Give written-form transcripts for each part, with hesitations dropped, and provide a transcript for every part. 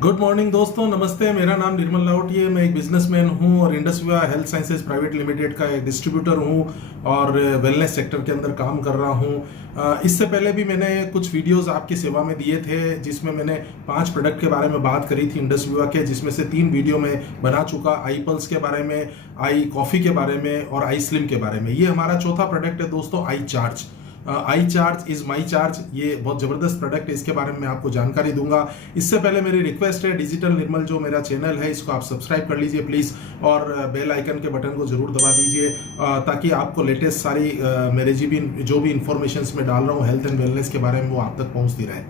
Good morning दोस्तों, नमस्ते। मेरा नाम निर्मल लावटिया, मैं एक बिजनेसमैन हूं और इंडसविया हेल्थ साइंसेज प्राइवेट लिमिटेड का एक डिस्ट्रीब्यूटर हूं और वेलनेस सेक्टर के अंदर काम कर रहा हूं। इससे पहले भी मैंने कुछ वीडियोस आपकी सेवा में दिए थे जिसमें मैंने 5 प्रोडक्ट के बारे में बात करी थी इंडसविया के, जिसमें से 3 वीडियो में बना चुका। आई पल्स के बारे में, आई कॉफ़ी के बारे में और आई स्लिम के बारे में। ये हमारा चौथा प्रोडक्ट है दोस्तों, आई charge. I charge is my charge. ये बहुत जबरदस्त प्रोडक्ट है, इसके बारे में मैं आपको जानकारी दूंगा। इससे पहले मेरी रिक्वेस्ट है, डिजिटल निर्मल जो मेरा चैनल है इसको आप सब्सक्राइब कर लीजिए प्लीज, और बेल आइकन के बटन को जरूर दबा दीजिए ताकि आपको लेटेस्ट सारी मेरे जो भी इंफॉर्मेशन में डाल रहा हूँ हेल्थ एंड वेलनेस के बारे में वो आप तक पहुंचती रहे।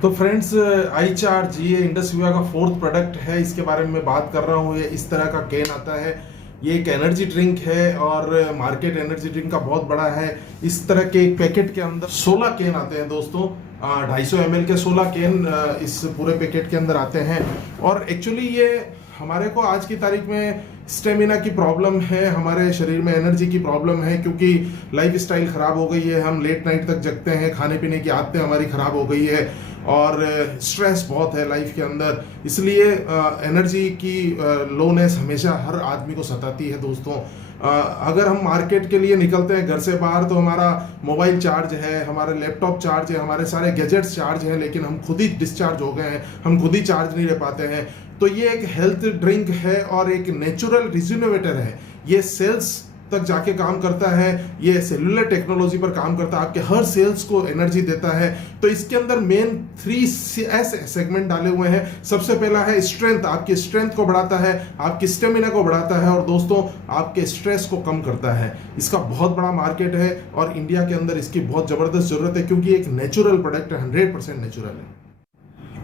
तो फ्रेंड्स, आई चार्ज ये इंडसविया का 4th प्रोडक्ट है। इसके बारे में मैं बात कर रहा हूँ। ये इस तरह का कैन आता है। ये एक एनर्जी ड्रिंक है और मार्केट एनर्जी ड्रिंक का बहुत बड़ा है। इस तरह के एक पैकेट के अंदर 16 कैन आते हैं दोस्तों। 250 ml के 16 कैन इस पूरे पैकेट के अंदर आते हैं। और एक्चुअली ये हमारे को आज की तारीख में स्टेमिना की प्रॉब्लम है, हमारे शरीर में एनर्जी की प्रॉब्लम है, क्योंकि लाइफ स्टाइल खराब हो गई है। हम लेट नाइट तक जगते हैं, खाने पीने की आदतें हमारी खराब हो गई है और स्ट्रेस बहुत है लाइफ के अंदर। इसलिए एनर्जी की लोनेस हमेशा हर आदमी को सताती है दोस्तों। अगर हम मार्केट के लिए निकलते हैं घर से बाहर तो हमारा मोबाइल चार्ज है, हमारा लैपटॉप चार्ज है, हमारे सारे गैजेट्स चार्ज हैं, लेकिन हम खुद ही डिस्चार्ज हो गए हैं, हम खुद ही चार्ज नहीं रह पाते हैं। तो ये एक हेल्थ ड्रिंक है और एक नेचुरल रिज्यूनेटर है। ये सेल्स तक जाके काम करता है, ये सेलुलर टेक्नोलॉजी पर काम करता है, आपके हर सेल्स को एनर्जी देता है। तो इसके अंदर मेन 3 सेगमेंट डाले हुए हैं। सबसे पहला है स्ट्रेंथ, आपकी स्ट्रेंथ को बढ़ाता है, आपकी स्टेमिना को बढ़ाता है और दोस्तों आपके स्ट्रेस को कम करता है। इसका बहुत बड़ा मार्केट है और इंडिया के अंदर इसकी बहुत जबरदस्त जरूरत है, क्योंकि एक नेचुरल प्रोडक्ट है, 100% नेचुरल है।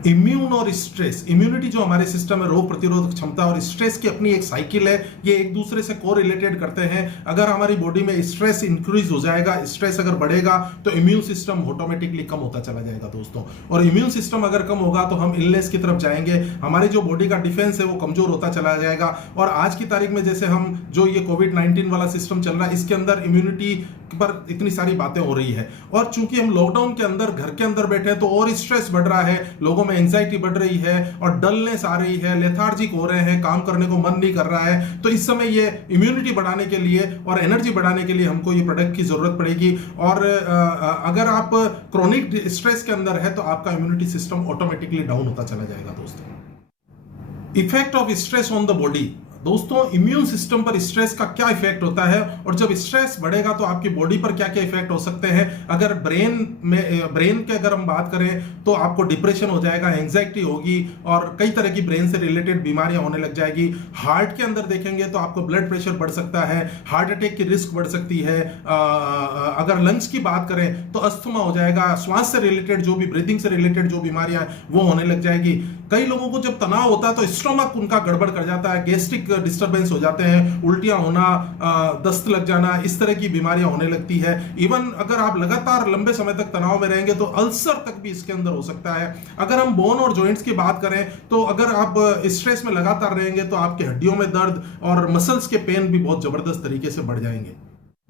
इम्यून और स्ट्रेस, इम्यूनिटी जो हमारे सिस्टम है, रोग प्रतिरोधक क्षमता, और स्ट्रेस की अपनी एक साइकिल है। ये एक दूसरे से कोरिलेटेड करते हैं। अगर हमारी बॉडी में स्ट्रेस इंक्रीज हो जाएगा, स्ट्रेस अगर बढ़ेगा तो इम्यून सिस्टम ऑटोमेटिकली कम होता चला जाएगा दोस्तों। और इम्यून सिस्टम अगर कम होगा तो हम इलनेस की तरफ जाएंगे, हमारी जो बॉडी का डिफेंस है वो कमजोर होता चला जाएगा। और आज की तारीख में जैसे हम जो ये कोविड-19 वाला सिस्टम चल रहा है, इसके अंदर इम्यूनिटी पर इतनी सारी बातें हो रही है। और चूंकि हम लॉकडाउन के अंदर घर के अंदर बैठे हैं तो और स्ट्रेस बढ़ रहा है, लोगों में एंजाइटी बढ़ रही है और डलनेस आ रही है, लेथार्जिक हो रहे हैं, काम करने को मन नहीं कर रहा है। तो इस समय ये इम्यूनिटी बढ़ाने के लिए और एनर्जी बढ़ाने के लिए हमको ये प्रोडक्ट की जरूरत पड़ेगी। और अगर आप क्रोनिक स्ट्रेस के अंदर है तो आपका इम्यूनिटी सिस्टम ऑटोमेटिकली डाउन होता चला जाएगा दोस्तों। Effect of stress on the body, दोस्तों इम्यून सिस्टम पर स्ट्रेस का क्या इफेक्ट होता है और जब स्ट्रेस बढ़ेगा तो आपकी बॉडी पर क्या क्या इफेक्ट हो सकते हैं। अगर ब्रेन के अगर हम बात करें तो आपको डिप्रेशन हो जाएगा, एंजाइटी होगी और कई तरह की ब्रेन से रिलेटेड बीमारियां होने लग जाएगी। हार्ट के अंदर देखेंगे तो आपको ब्लड प्रेशर बढ़ सकता है, हार्ट अटैक की रिस्क बढ़ सकती है। अगर लंग्स की बात करें तो अस्थमा हो जाएगा, श्वास से रिलेटेड जो भी, ब्रीदिंग से रिलेटेड जो बीमारियां वो होने लग जाएगी। कई लोगों को जब तनाव होता है तो स्टोमक उनका गड़बड़ कर जाता है, गैस्ट्रिक डिस्टर्बेंस हो जाते हैं, उल्टियां होना, दस्त लग जाना, इस तरह की बीमारियां होने लगती है। इवन अगर आप लगातार लंबे समय तक तनाव में रहेंगे तो अल्सर तक भी इसके अंदर हो सकता है। अगर हम बोन और जॉइंट्स की बात करें तो अगर आप स्ट्रेस में लगातार रहेंगे तो आपकी हड्डियों में दर्द और मसल्स के पेन भी बहुत जबरदस्त तरीके से बढ़ जाएंगे।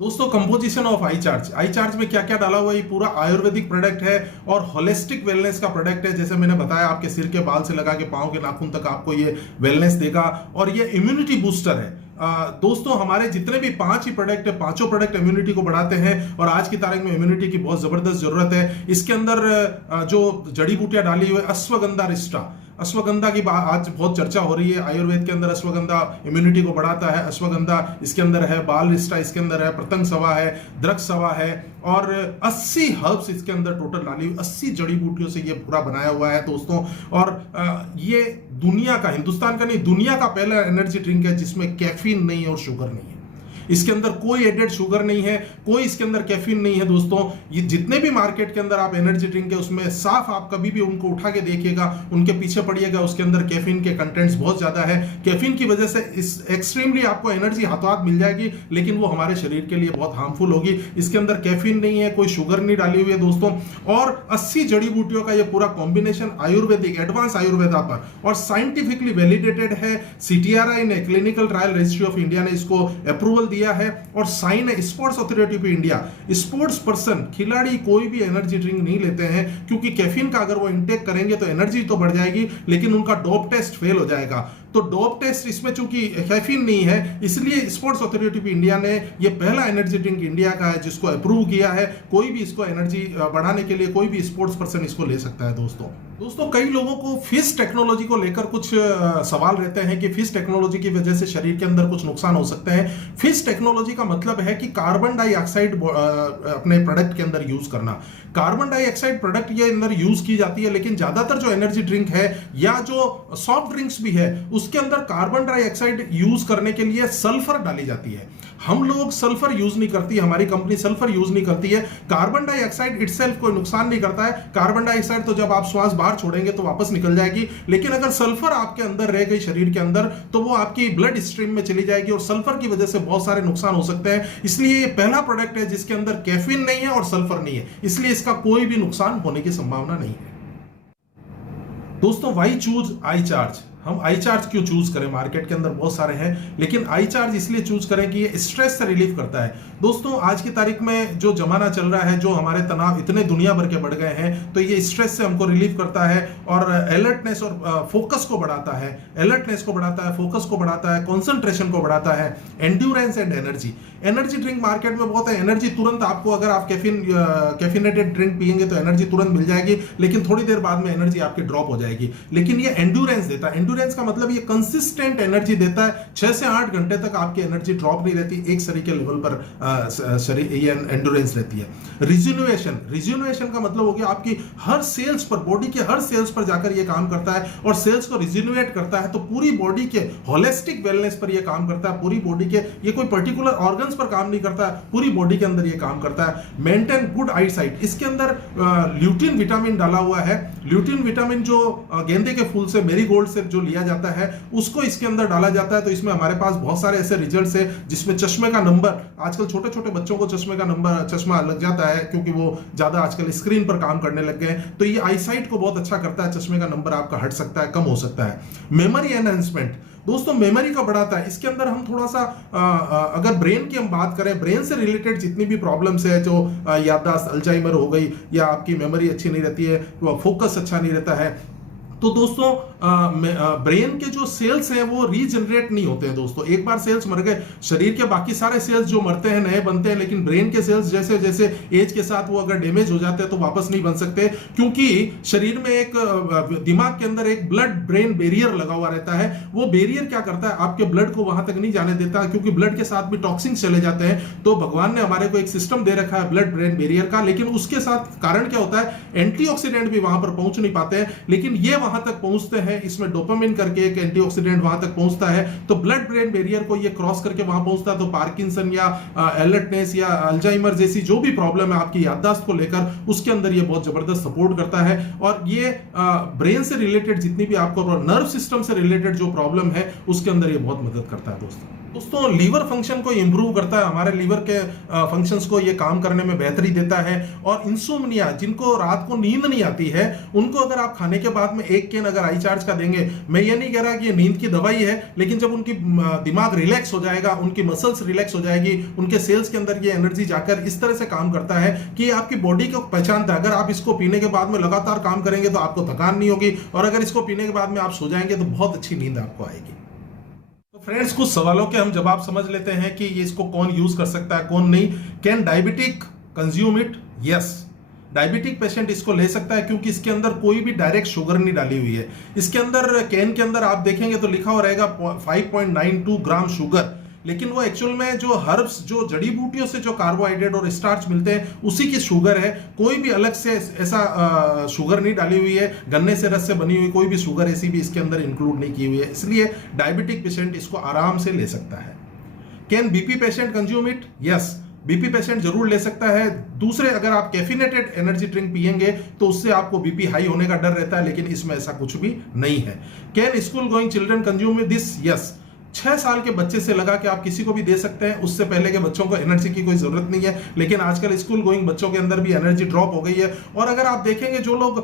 दोस्तों composition of I charge, I charge में क्या क्या डाला हुआ है, ये पूरा आयुर्वेदिक प्रोडक्ट है और होलिस्टिक वेलनेस का प्रोडक्ट है। जैसे मैंने बताया, आपके सिर के बाल से लगा के पांव के नाखून तक आपको ये वेलनेस देगा और ये इम्यूनिटी बूस्टर है। दोस्तों हमारे जितने भी 5 ही प्रोडक्ट है, पांचों प्रोडक्ट इम्यूनिटी को बढ़ाते हैं और आज की तारीख में इम्यूनिटी की बहुत जबरदस्त जरूरत है। इसके अंदर जो जड़ी बूटियां डाली हुई है, अश्वगंधा रिष्टा, अश्वगंधा की आज बहुत चर्चा हो रही है। आयुर्वेद के अंदर अश्वगंधा इम्यूनिटी को बढ़ाता है। अश्वगंधा इसके अंदर है, बाल रिष्टा इसके अंदर है, प्रतंग सवा है, द्रक्ष सवा है और 80 हर्ब्स इसके अंदर टोटल डाली हुई, 80 जड़ी बूटियों से ये पूरा बनाया हुआ है दोस्तों। और ये दुनिया का, हिंदुस्तान का नहीं, दुनिया का पहला एनर्जी ड्रिंक है जिसमें कैफीन नहीं और शुगर नहीं है। इसके अंदर कोई एडेड शुगर नहीं है, कोई इसके अंदर कैफीन नहीं है दोस्तों। ये जितने भी मार्केट के अंदर आप एनर्जी ड्रिंक है उसमें साफ आप कभी भी उनको उठा के देखिएगा, उनके पीछे पड़िएगा, उसके अंदर कैफीन के कंटेंट्स बहुत ज्यादा है। कैफीन की वजह से इस एक्सट्रीमली आपको एनर्जी हाथों हाथ मिल जाएगी, लेकिन वो हमारे शरीर के लिए बहुत हार्मफुल होगी। इसके अंदर कैफीन नहीं है, कोई शुगर नहीं डाली हुई है दोस्तों। और 80 जड़ी बूटियों का ये पूरा कॉम्बिनेशन आयुर्वेदिक, एडवांस आयुर्वेदा पर और साइंटिफिकली वैलिडेटेड है। CTRI ने, clinical trial registry of India ने इसको अप्रूवल दिया दिया है और साइन है sports authority of India. Sports person, खिलाड़ी कोई भी एनर्जी ड्रिंक नहीं लेते हैं, क्योंकि कैफीन का अगर वो इंटेक करेंगे तो एनर्जी तो बढ़ जाएगी लेकिन उनका डोप टेस्ट फेल हो जाएगा। तो डोप टेस्ट इसमें चूंकि कैफीन नहीं है, इसलिए स्पोर्ट्स अथॉरिटी ऑफ इंडिया ने ये पहला एनर्जी ड्रिंक इंडिया का है जिसको अप्रूव किया है। कोई भी इसको एनर्जी बढ़ाने के लिए कोई भी स्पोर्ट्स पर्सन इसको ले सकता है। दोस्तों कई लोगों को फिश टेक्नोलॉजी को लेकर कुछ सवाल रहते हैं कि फिश टेक्नोलॉजी की वजह से शरीर के अंदर कुछ नुकसान हो सकते हैं। फिश टेक्नोलॉजी का मतलब है कि कार्बन डाइऑक्साइड अपने प्रोडक्ट के अंदर यूज करना। कार्बन डाइऑक्साइड प्रोडक्ट ये अंदर यूज की जाती है, लेकिन ज्यादातर जो एनर्जी ड्रिंक है या जो सॉफ्ट ड्रिंक्स भी है उसके अंदर कार्बन डाइऑक्साइड यूज करने के लिए सल्फर डाली जाती है। हम लोग सल्फर यूज नहीं करती, हमारी कंपनी सल्फर यूज नहीं करती है। कार्बन डाइऑक्साइड इटसेल्फ कोई नुकसान नहीं करता है। कार्बन डाइऑक्साइड तो जब आप श्वास बाहर छोड़ेंगे तो वापस निकल जाएगी, लेकिन अगर सल्फर आपके अंदर रह गई शरीर के अंदर तो वो आपकी ब्लड स्ट्रीम में चली जाएगी और सल्फर की वजह से बहुत सारे नुकसान हो सकते हैं। इसलिए ये पहला प्रोडक्ट है जिसके अंदर कैफीन नहीं है और सल्फर नहीं है, इसलिए इसका कोई भी नुकसान होने की संभावना नहीं है। दोस्तों वाई चूज आई चार्ज, हम आई चार्ज क्यों चूज करें? मार्केट के अंदर बहुत सारे हैं, लेकिन आई चार्ज इसलिए चूज करें कि ये स्ट्रेस से रिलीफ करता है। दोस्तों आज की तारीख में जो जमाना चल रहा है, जो हमारे तनाव इतने दुनिया भर के बढ़ गए हैं, तो ये स्ट्रेस से हमको रिलीफ करता है और अलर्टनेस और फोकस को बढ़ाता है। अलर्टनेस को बढ़ाता है, फोकस को बढ़ाता है, कॉन्सेंट्रेशन को बढ़ाता है, endurance and energy. Energy drink market में बहुत है, एनर्जी तुरंत आपको, अगर आप कैफिनेटेड ड्रिंक पियेंगे तो एनर्जी तुरंत मिल जाएगी, लेकिन थोड़ी देर बाद में एनर्जी आपकी ड्रॉप हो जाएगी। लेकिन ये एंड्योरेंस देता है। एंड्योरेंस का मतलब ये कंसिस्टेंट एनर्जी देता है। 6 से 8 घंटे तक आपकी एनर्जी ड्रॉप नहीं रहती, एक शरीर के लेवल पर ये एंड्योरेंस रहती है। रिज्यूनेशन का मतलब हो गया आपकी हर सेल्स पर, बॉडी के हर सेल्स पर जाकर ये काम करता है और सेल्स को रिज्यूनेट करता है। तो पूरी बॉडी के होलिस्टिक वेलनेस पर ये काम करता है। पूरी बॉडी के, ये कोई पर्टिकुलर ऑर्गन्स पर काम नहीं करता है, पूरी बॉडी के अंदर ये काम करता है। मेंटेन गुड आई साइट, इसके अंदर ल्यूटिन विटामिन डाला हुआ है। ल्यूटिन विटामिन जो गेंदे के फूल से, मेरीगोल्ड से जो लिया जाता है, उसको इसके अंदर डाला जाता है। तो इसमें हमारे पास बहुत सारे ऐसे रिजल्ट्स है जिसमें चश्मे का नंबर, आजकल छोटे छोटे बच्चों को चश्मा लग जाता है क्योंकि वो ज्यादा आजकल स्क्रीन पर काम करने लग गए हैं, तो ये आई साइट को बहुत अच्छा करता है। चश्मे का नंबर आपका हट सकता है, कम हो सकता है। मेमोरी एनहांसमेंट, दोस्तों मेमोरी का बढ़ाता है। इसके अंदर हम थोड़ा सा अगर ब्रेन की हम बात करें, ब्रेन से रिलेटेड जितनी भी प्रॉब्लम्स है, जो याददाश्त, अल्जाइमर हो गई, या आपकी मेमोरी अच्छी नहीं रहती है, फोकस अच्छा नहीं रहता है, तो दोस्तों ब्रेन के जो सेल्स हैं वो रीजनरेट नहीं होते हैं। दोस्तों एक बार सेल्स मर गए, शरीर के बाकी सारे सेल्स जो मरते हैं नए बनते हैं, लेकिन ब्रेन के सेल्स जैसे जैसे एज के साथ वो अगर डैमेज हो जाते हैं तो वापस नहीं बन सकते, क्योंकि शरीर में एक, दिमाग के अंदर एक ब्लड ब्रेन बैरियर लगा हुआ रहता है। वो बैरियर क्या करता है, आपके ब्लड को वहां तक नहीं जाने देता, क्योंकि ब्लड के साथ भी टॉक्सिन चले जाते हैं। तो भगवान ने हमारे को एक सिस्टम दे रखा है ब्लड ब्रेन बैरियर का, लेकिन उसके साथ कारण क्या होता है, एंटीऑक्सीडेंट भी वहां पर पहुंच नहीं पाते हैं, लेकिन ये वहां तक पहुंचते हैं। इसमें डोपामिन करके एक एंटीऑक्सीडेंट वहां तक पहुंचता है, तो ब्लड ब्रेन बैरियर को ये क्रॉस करके वहां पहुंचता है। तो पार्किंसन या अलर्टनेस या अल्जाइमर जैसी जो भी प्रॉब्लम है आपकी याददाश्त को लेकर, उसके अंदर ये बहुत जबरदस्त सपोर्ट करता है। और ये ब्रेन से रिलेटेड जितनी भी आपको नर्व सिस्टम से रिलेटेड जो प्रॉब्लम है उसके अंदर ये बहुत मदद करता है। दोस्तों लीवर फंक्शन को इंप्रूव करता है, हमारे लीवर के फंक्शंस को ये काम करने में बेहतरी देता है। और इंसोम्निया, जिनको रात को नींद नहीं आती है, उनको अगर आप खाने के बाद में एक कैन अगर आई चार्ज का देंगे, मैं ये नहीं कह रहा कि ये नींद की दवाई है, लेकिन जब उनकी दिमाग रिलैक्स हो जाएगा, उनकी मसल्स रिलैक्स हो जाएगी, उनके सेल्स के अंदर ये एनर्जी जाकर इस तरह से काम करता है कि ये आपकी बॉडी को पहचानता है। अगर आप इसको पीने के बाद में लगातार काम करेंगे तो आपको थकान नहीं होगी, और अगर इसको पीने के बाद में आप सो जाएंगे तो बहुत अच्छी नींद आपको आएगी। फ्रेंड्स कुछ सवालों के हम जवाब समझ लेते हैं कि ये इसको कौन यूज कर सकता है, कौन नहीं। Can diabetic consume it? Yes, diabetic patient इसको ले सकता है, क्योंकि इसके अंदर कोई भी डायरेक्ट शुगर नहीं डाली हुई है। इसके अंदर कैन के अंदर आप देखेंगे तो लिखा हुआ रहेगा 5.92 ग्राम शुगर, लेकिन वो एक्चुअल में जो हर्ब्स, जो जड़ी बूटियों से जो कार्बोहाइड्रेट और स्टार्च मिलते हैं उसी की शुगर है। कोई भी अलग से ऐसा शुगर नहीं डाली हुई है, गन्ने से रस से बनी हुई कोई भी शुगर ऐसी भी इसके अंदर इंक्लूड नहीं की हुई है, इसलिए डायबिटिक पेशेंट इसको आराम से ले सकता है। Can BP patient consume it? Yes, BP patient जरूर ले सकता है। दूसरे, अगर आप कैफिनेटेड एनर्जी ड्रिंक पिएंगे तो उससे आपको बीपी हाई होने का डर रहता है, लेकिन इसमें ऐसा कुछ भी नहीं है। Can school going children consume this? Yes, 6 साल के बच्चे से लगा कि आप किसी को भी दे सकते हैं, उससे पहले के बच्चों को एनर्जी की कोई जरूरत नहीं है। लेकिन आजकल स्कूल गोइंग बच्चों के अंदर भी एनर्जी ड्रॉप हो गई है। और अगर आप देखेंगे जो लोग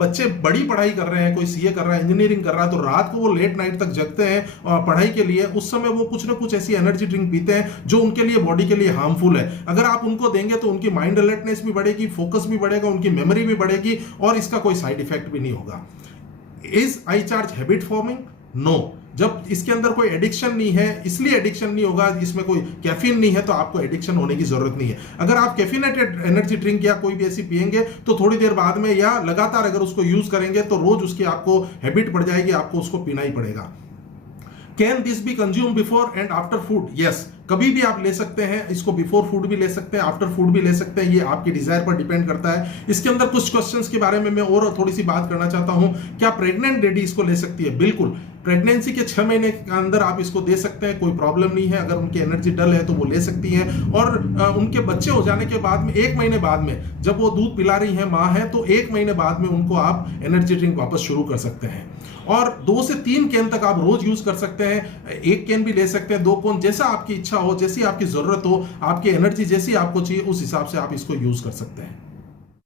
बच्चे बड़ी पढ़ाई कर रहे हैं, कोई सीए कर रहा है, इंजीनियरिंग कर रहा है, तो रात को वो लेट नाइट तक जगते हैं पढ़ाई के लिए। उस समय वो कुछ ना कुछ ऐसी एनर्जी ड्रिंक पीते हैं जो उनके लिए, बॉडी के लिए हार्मफुल है। अगर आप उनको देंगे तो उनकी माइंड अलर्टनेस भी बढ़ेगी, फोकस भी बढ़ेगा, उनकी मेमोरी भी बढ़ेगी और इसका कोई साइड इफेक्ट भी नहीं होगा। Is I charge habit forming? No. जब इसके अंदर कोई एडिक्शन नहीं है, इसलिए एडिक्शन नहीं होगा, इसमें कोई कैफीन नहीं है, तो आपको एडिक्शन होने की जरूरत नहीं है। अगर आप कैफीनेटेड एनर्जी ड्रिंक या कोई भी ऐसी पिएंगे तो थोड़ी देर बाद में या लगातार अगर उसको यूज करेंगे तो रोज उसकी आपको हैबिट पड़ जाएगी, आपको उसको पीना ही पड़ेगा। Can this B consume before and after food? Yes, कभी भी आप ले सकते हैं इसको, बिफोर फूड भी ले सकते हैं, आफ्टर फूड भी ले सकते हैं, ये आपकी डिजायर पर डिपेंड करता है। इसके अंदर कुछ क्वेश्चंस के बारे में मैं और थोड़ी सी बात करना चाहता हूं। क्या प्रेग्नेंट लेडी इसको ले सकती है? बिल्कुल, प्रेगनेंसी के 6 महीने के अंदर आप इसको दे सकते हैं, कोई प्रॉब्लम नहीं है। अगर उनकी एनर्जी डल है तो वो ले सकती हैं। और उनके बच्चे हो जाने के बाद में 1 महीने बाद में, जब वो दूध पिला रही है माँ है, तो 1 महीने बाद में उनको आप एनर्जी ड्रिंक वापस शुरू कर सकते हैं। और 2 से 3 कैन तक आप रोज यूज कर सकते हैं। 1 कैन भी ले सकते हैं, 2 कैन, जैसा आपकी इच्छा हो, जैसी आपकी जरूरत हो, आपकी एनर्जी जैसी आपको चाहिए, उस हिसाब से आप इसको यूज कर सकते हैं।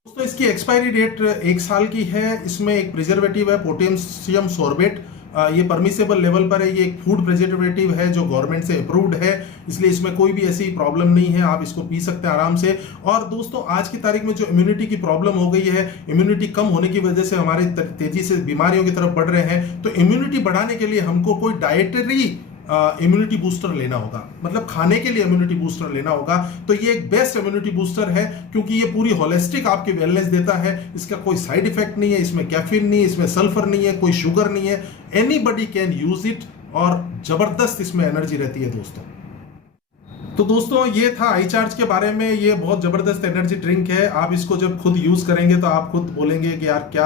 दोस्तों, इसकी एक्सपायरी डेट 1 साल की है। इसमें एक प्रिजर्वेटिव है, पोटेशियम सोर्बेट, ये परमिसेबल लेवल पर है। ये एक फूड प्रिजर्वेटिव है जो गवर्नमेंट से अप्रूव्ड है, इसलिए इसमें कोई भी ऐसी प्रॉब्लम नहीं है, आप इसको पी सकते हैं आराम से। और दोस्तों, आज की तारीख में जो इम्यूनिटी की प्रॉब्लम हो गई है, इम्यूनिटी कम होने की वजह से हमारे तेजी से बीमारियों की तरफ बढ़ रहे हैं, तो इम्यूनिटी बढ़ाने के लिए हमको कोई डाइटरी इम्यूनिटी बूस्टर लेना होगा, मतलब खाने के लिए इम्यूनिटी बूस्टर लेना होगा। तो ये एक बेस्ट इम्यूनिटी बूस्टर है, क्योंकि ये पूरी होलिस्टिक आपकी वेलनेस देता है। इसका कोई साइड इफेक्ट नहीं है, इसमें कैफीन नहीं है, इसमें सल्फर नहीं है, कोई शुगर नहीं है। एनीबडी कैन यूज इट और जबरदस्त इसमें एनर्जी रहती है दोस्तों। तो दोस्तों, ये था आई चार्ज के बारे में। ये बहुत जबरदस्त एनर्जी ड्रिंक है। आप इसको जब खुद यूज करेंगे तो आप खुद बोलेंगे कि यार क्या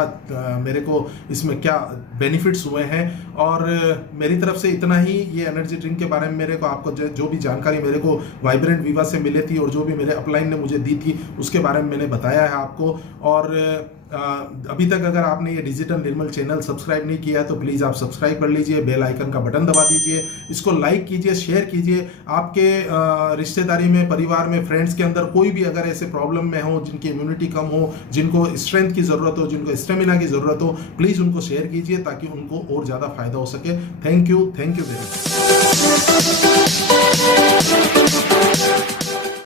मेरे को इसमें क्या बेनिफिट्स हुए हैं। और मेरी तरफ से इतना ही। ये एनर्जी ड्रिंक के बारे में मेरे को, आपको जो भी जानकारी मेरे को वाइब्रेंट वीवा से मिली थी और जो भी मेरे अपलाइन ने मुझे दी थी, उसके बारे में मैंने बताया है आपको। और अभी तक अगर आपने ये डिजिटल निर्मल चैनल सब्सक्राइब नहीं किया तो प्लीज़ आप सब्सक्राइब कर लीजिए, बेल आइकन का बटन दबा दीजिए, इसको लाइक कीजिए, शेयर कीजिए। आपके रिश्तेदारी में, परिवार में, फ्रेंड्स के अंदर कोई भी अगर ऐसे प्रॉब्लम में हो, जिनकी इम्यूनिटी कम हो, जिनको स्ट्रेंथ की ज़रूरत हो, जिनको स्टेमिना की ज़रूरत हो, प्लीज़ उनको शेयर कीजिए ताकि उनको और ज़्यादा फायदा हो सके। Thank you very much.